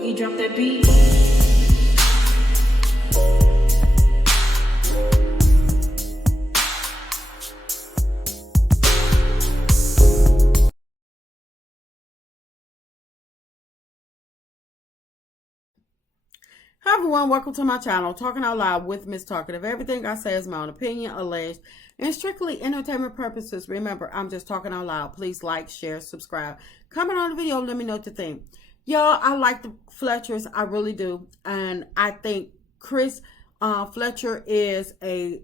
Boogie, drop that beat. Hi everyone, welcome to my channel, Talking Out Loud with Miss Talkative. Everything I say is my own opinion, alleged, and strictly entertainment purposes. Remember, I'm just talking out loud. Please like, share, subscribe, comment on the video, let me know what you think. Y'all, I like the Fletchers, I really do. And I think Chris Fletcher is a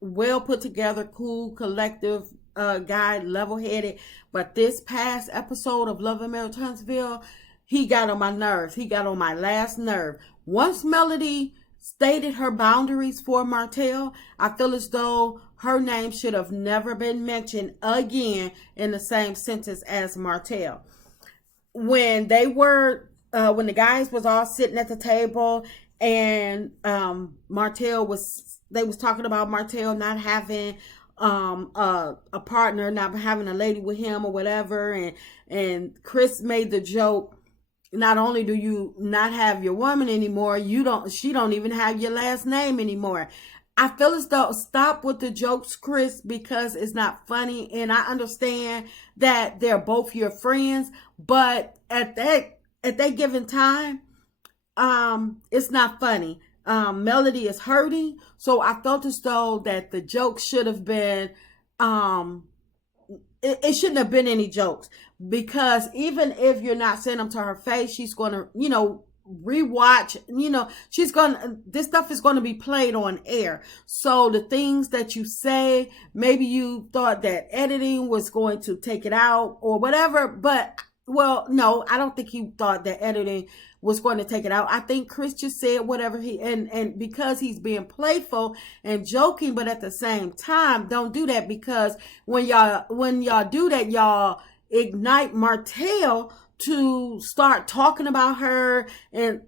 well put together, cool, collective guy, level-headed. But this past episode of Love and Marriage Huntsville, he got on my nerves. He got on my last nerve. Once Melody stated her boundaries for Martel, I feel as though her name should have never been mentioned again in the same sentence as Martel. When they were, when the guys was all sitting at the table and Martel was, they was talking about Martel not having a partner, not having a lady with him or whatever, and Chris made the joke, not only do you not have your woman anymore, she don't even have your last name anymore. I feel as though, stop with the jokes, Chris, because it's not funny. And I understand that they're both your friends, but at that given time, it's not funny. Melody is hurting. So I felt as though that the joke should have been, it shouldn't have been any jokes, because even if you're not saying them to her face, she's going to, rewatch, this stuff is going to be played on air. So the things that you say, maybe you thought that editing was going to take it out or whatever, but well, no, I don't think he thought that editing was going to take it out. I think Chris just said whatever and because he's being playful and joking, but at the same time, don't do that, because when y'all do that, y'all ignite Martel to start talking about her. And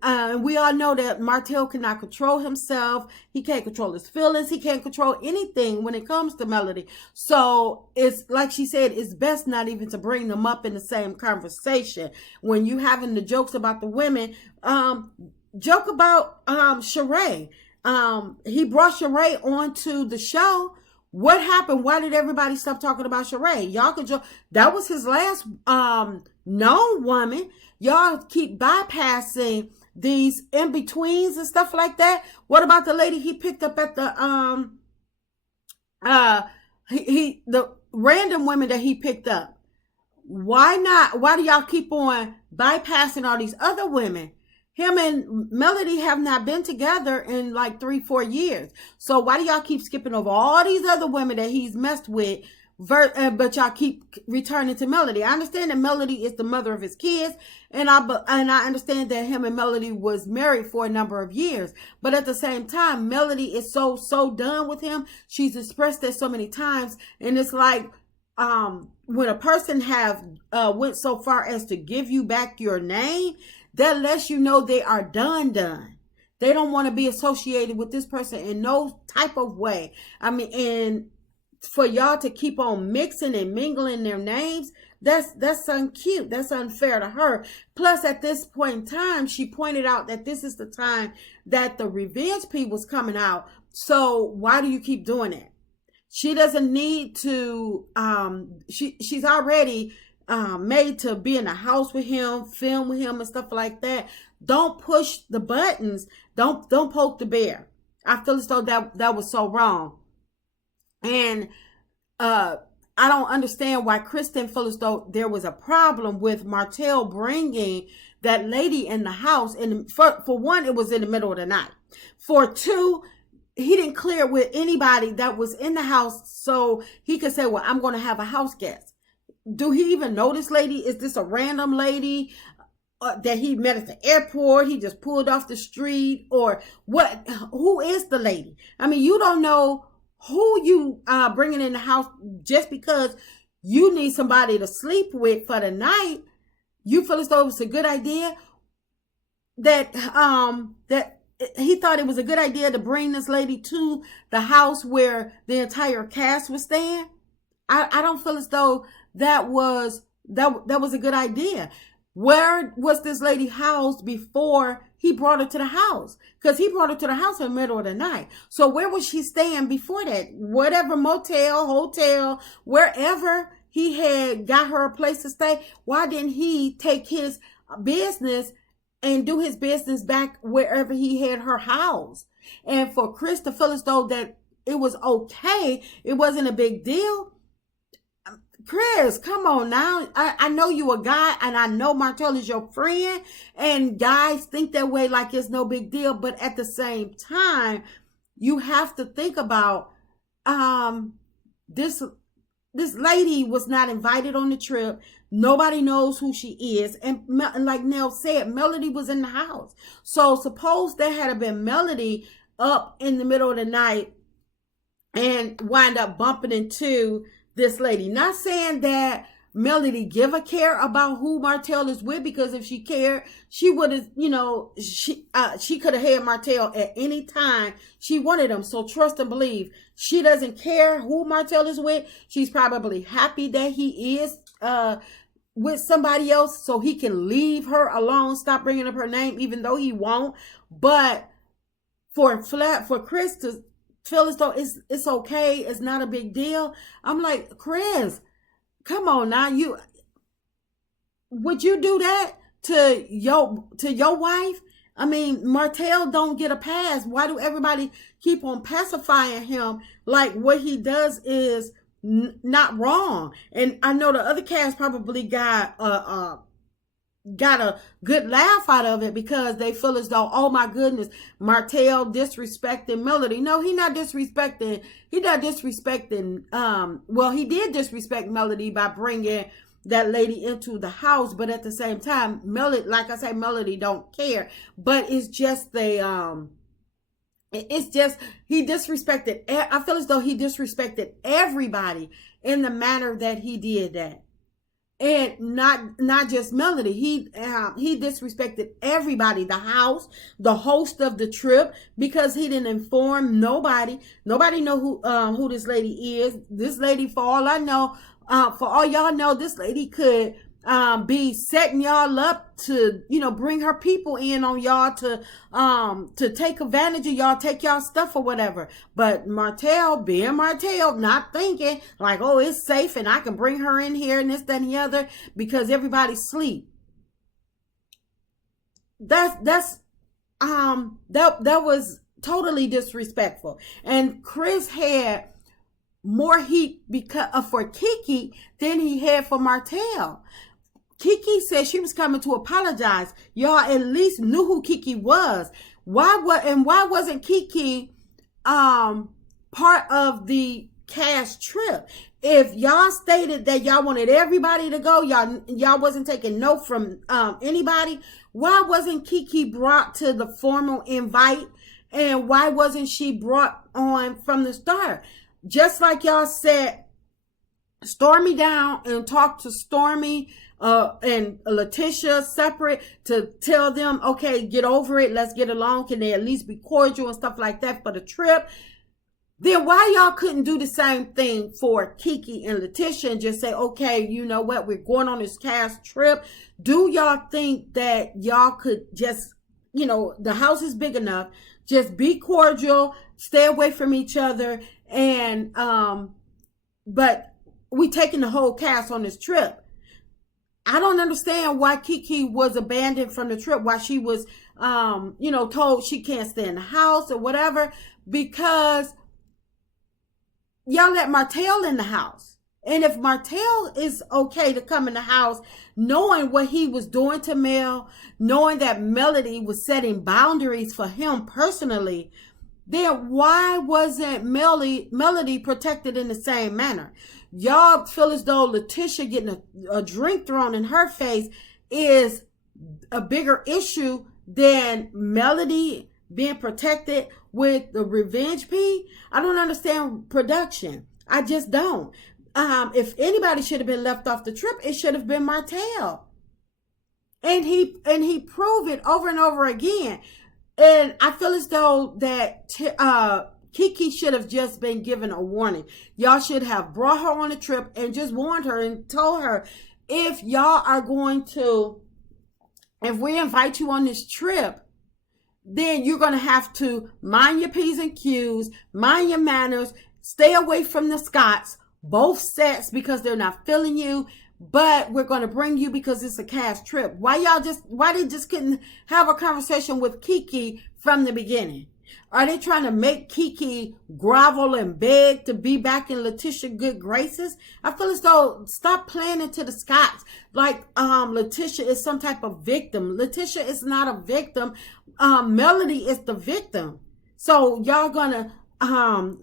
we all know that Martel cannot control himself. He can't control his feelings. He can't control anything when it comes to Melody. So it's like she said, it's best not even to bring them up in the same conversation. When you having the jokes about the women, joke about Sheree. He brought Sheree onto the show. What happened? Why did everybody stop talking about Sheree? Y'all could joke. That was his last known woman. Y'all keep bypassing these in-betweens and stuff like that. What about the lady he picked up at the the random women that he picked up? Why not? Why do y'all keep on bypassing all these other women? Him and Melody have not been together in like 3-4 years. So why do y'all keep skipping over all these other women that he's messed with, but y'all keep returning to Melody? I understand that Melody is the mother of his kids, and I understand that him and Melody was married for a number of years. But at the same time, Melody is so done with him. She's expressed that so many times, and it's like when a person have went so far as to give you back your name, that lets you know they are done. They don't want to be associated with this person in no type of way. I mean, and for y'all to keep on mixing and mingling their names, that's uncute. That's unfair to her. Plus, at this point in time, she pointed out that this is the time that the revenge P was coming out. So why do you keep doing it? She doesn't need to, she's already made to be in the house with him, film with him and stuff like that. Don't push the buttons. Don't poke the bear. I feel as though that was so wrong. And I don't understand why Kristen felt as though there was a problem with Martel bringing that lady in the house. And for one, it was in the middle of the night. For two, he didn't clear with anybody that was in the house so he could say, well, I'm going to have a house guest. Do he even know this lady? Is this a random lady that he met at the airport? He just pulled off the street, or what? Who is the lady? I mean, you don't know who you bringing in the house just because you need somebody to sleep with for the night. You feel as though it's a good idea that he thought it was a good idea to bring this lady to the house where the entire cast was staying. I don't feel as though that was a good idea. Where was this lady housed before he brought her to the house? Because he brought her to the house in the middle of the night. So where was she staying before that? Whatever motel, hotel, wherever he had got her a place to stay. Why didn't he take his business and do his business back wherever he had her housed? And for Chris to feel as though that it was okay, it wasn't a big deal. Chris, come on now. I know you a guy, and I know Martell is your friend, and guys think that way like it's no big deal. But at the same time, you have to think about this lady was not invited on the trip. Nobody knows who she is. And like Nell said, Melody was in the house. So suppose there had been Melody up in the middle of the night and wind up bumping into this lady. Not saying that Melody give a care about who Martell is with, because if she cared, she would have, she could have had Martell at any time she wanted him. So trust and believe. She doesn't care who Martell is with. She's probably happy that he is with somebody else, so he can leave her alone, stop bringing up her name, even though he won't. But for Chris to feel as though it's okay, it's not a big deal. I'm like, Chris, come on now. Would you do that to your wife? I mean, Martell don't get a pass. Why do everybody keep on pacifying him like what he does is not wrong? And I know the other cast probably got a good laugh out of it, because they feel as though, oh my goodness, Martell disrespecting Melody. No, he not disrespecting. He not disrespecting. Well, he did disrespect Melody by bringing that lady into the house, but at the same time, Melody, like I say, Melody don't care. But it's just he disrespected. I feel as though he disrespected everybody in the manner that he did that. And not just Melody. He disrespected everybody, the house, the host of the trip, because he didn't inform nobody. Nobody know who this lady is. This lady, for all I know, for all y'all know, this lady could be setting y'all up to, bring her people in on y'all to take advantage of y'all, take y'all stuff or whatever. But Martell, being Martell, not thinking like, oh, it's safe and I can bring her in here and this, that, and the other, because everybody's asleep. That was totally disrespectful. And Chris had more heat for Kiki than he had for Martell. Kiki said she was coming to apologize. Y'all at least knew who Kiki was. Why wasn't Kiki part of the cast trip? If y'all stated that y'all wanted everybody to go, y'all wasn't taking no from anybody, why wasn't Kiki brought to the formal invite? And why wasn't she brought on from the start? Just like y'all said, Stormy down and talk to Stormy and LATISHA separate to tell them, okay, get over it, let's get along, can they at least be cordial and stuff like that for the trip? Then why y'all couldn't do the same thing for Kiki and LATISHA and just say, okay, you know what, we're going on this cast trip. Do y'all think that y'all could just, the house is big enough, just be cordial, stay away from each other, and but we taking the whole cast on this trip? I don't understand why Kiki was abandoned from the trip, why she was, told she can't stay in the house or whatever, because y'all let Martell in the house. And if Martell is okay to come in the house, knowing what he was doing to Mel, knowing that Melody was setting boundaries for him personally, then why wasn't Melody protected in the same manner? Y'all feel as though LATISHA getting a drink thrown in her face is a bigger issue than Melody being protected with the revenge P. I don't understand production. I just don't. If anybody should have been left off the trip, it should have been Martell. And he proved it over and over again. And I feel as though that Kiki should have just been given a warning. Y'all should have brought her on a trip and just warned her and told her, if y'all are going to if we invite you on this trip, then you're going to have to mind your P's and Q's, mind your manners, stay away from the Scots, both sets, because they're not feeling you. But we're going to bring you because it's a cash trip. Why they just couldn't have a conversation with Kiki from the beginning? Are they trying to make Kiki grovel and beg to be back in LATISHA good graces? I feel as though, stop playing into the Scots like LATISHA is some type of victim. LATISHA is not a victim. Melody is the victim. So y'all gonna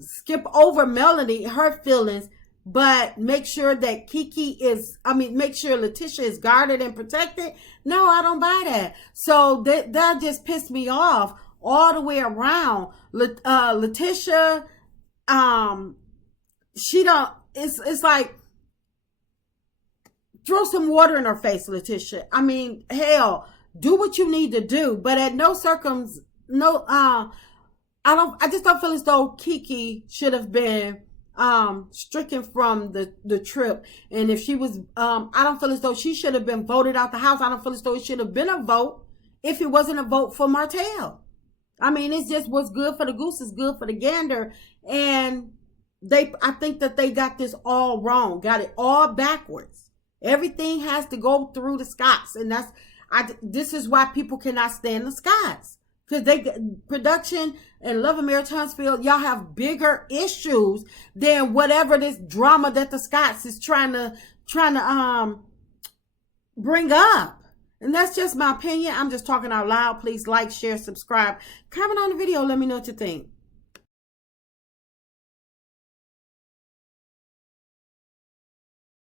skip over Melody, her feelings, but make sure that make sure LATISHA is guarded and protected. No, I don't buy that. So that just pissed me off all the way around. LATISHA, she don't, it's like, throw some water in her face, LATISHA. I mean, hell, do what you need to do, but at no I just don't feel as though Kiki should have been stricken from the trip. And if she was, I don't feel as though she should have been voted out the house. I don't feel as though it should have been a vote if it wasn't a vote for Martell. I mean, it's just what's good for the goose is good for the gander. And I think that they got this all wrong, got it all backwards. Everything has to go through the Scots. And this is why people cannot stand the Scots. Because production and Love and Marriage Huntsville, y'all have bigger issues than whatever this drama that the Scots is trying to bring up. And that's just my opinion. I'm just talking out loud. Please like, share, subscribe, comment on the video. Let me know what you think.